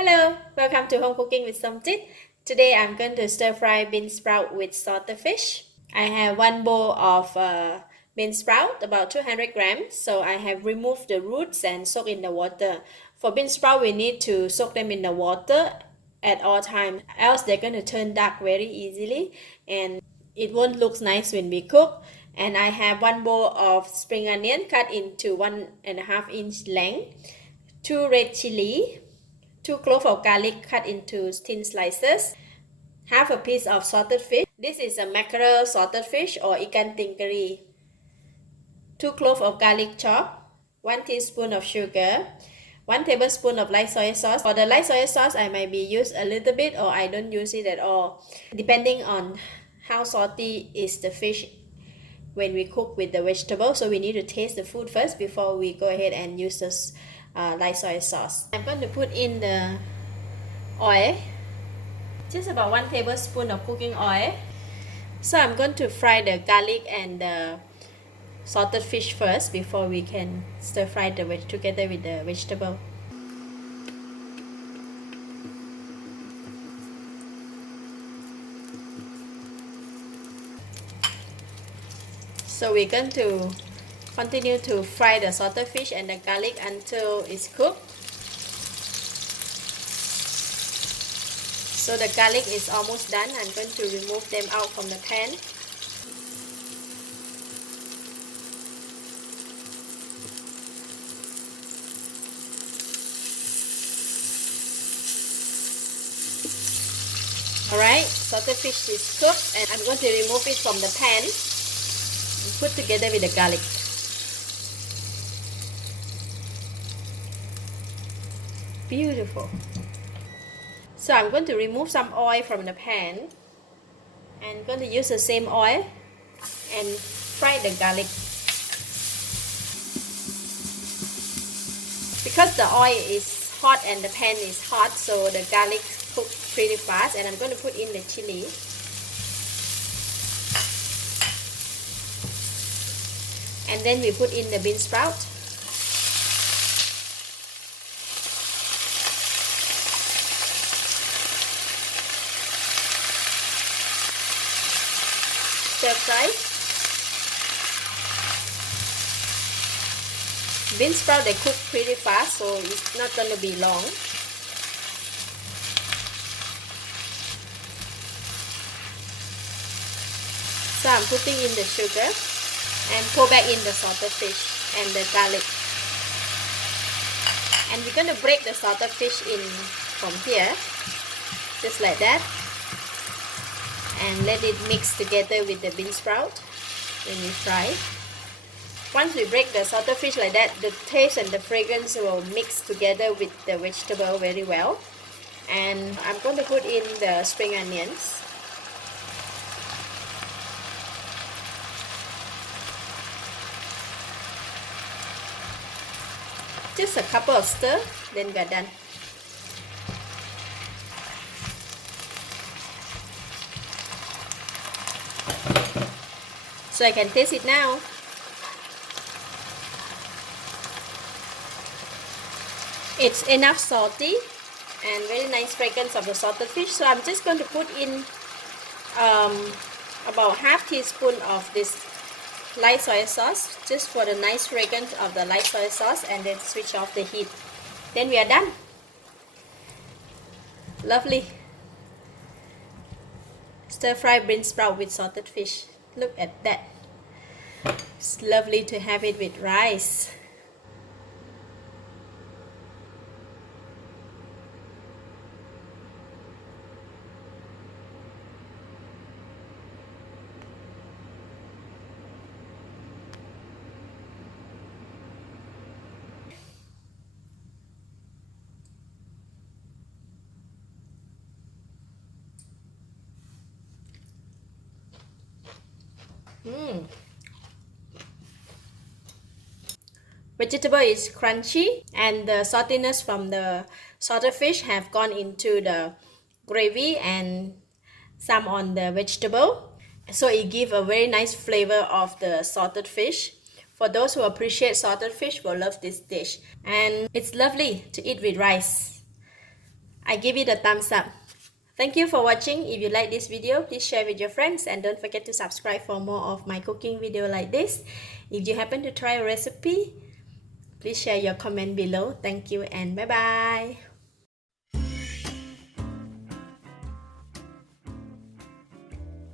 Hello, welcome to Home Cooking with Somjit. Today I'm going to stir fry bean sprout with salted fish. I have one bowl of bean sprout, about 200 grams. So I have removed the roots and soak in the water. For bean sprout, we need to soak them in the water at all times, else they're going to turn dark very easily and it won't look nice when we cook. And I have one bowl of spring onion cut into 1.5 inch length, 2 red chilli, 2 cloves of garlic cut into thin slices, half a piece of salted fish. This is a mackerel salted fish or ikan tingkari. 2 cloves of garlic chopped, 1 teaspoon of sugar, 1 tablespoon of light soy sauce. For the light soy sauce, I might be use a little bit or I don't use it at all, depending on how salty is the fish when we cook with the vegetable. So we need to taste the food first before we go ahead and use this light soy sauce. I'm going to put in the oil, just about 1 tablespoon of cooking oil. So I'm going to fry the garlic and the salted fish first before we can stir fry the together with the vegetable. So we're going to continue to fry the salted fish and the garlic until it's cooked. So the garlic is almost done. I'm going to remove them out from the pan. Alright, salted fish is cooked and I'm going to remove it from the pan and put together with the garlic. Beautiful. So I'm going to remove some oil from the pan and going to use the same oil and fry the garlic. Because the oil is hot and the pan is hot, so the garlic cooks pretty fast. And I'm going to put in the chili. And then we put in the bean sprout. Stir fry. Bean sprout, they cook pretty fast, so it's not going to be long. So I'm putting in the sugar and pour back in the salted fish and the garlic. And we're going to break the salted fish in from here, just like that. And let it mix together with the bean sprout when we fry. Once we break the salted fish like that, the taste and the fragrance will mix together with the vegetable very well. And I'm going to put in the spring onions. Just a couple of stir, then we're done. So I can taste it now. It's enough salty and very nice fragrance of the salted fish. So I'm just going to put in about half teaspoon of this light soy sauce, just for the nice fragrance of the light soy sauce, and then switch off the heat. Then we are done. Lovely. Stir fry bean sprout with salted fish. Look at that. It's lovely to have it with rice. Vegetable is crunchy and the saltiness from the salted fish have gone into the gravy and some on the vegetable. So it gives a very nice flavor of the salted fish. For those who appreciate salted fish will love this dish. And it's lovely to eat with rice. I give it a thumbs up. Thank you for watching. If you like this video, please share with your friends and don't forget to subscribe for more of my cooking video like this. If you happen to try a recipe, please share your comment below. Thank you and bye bye.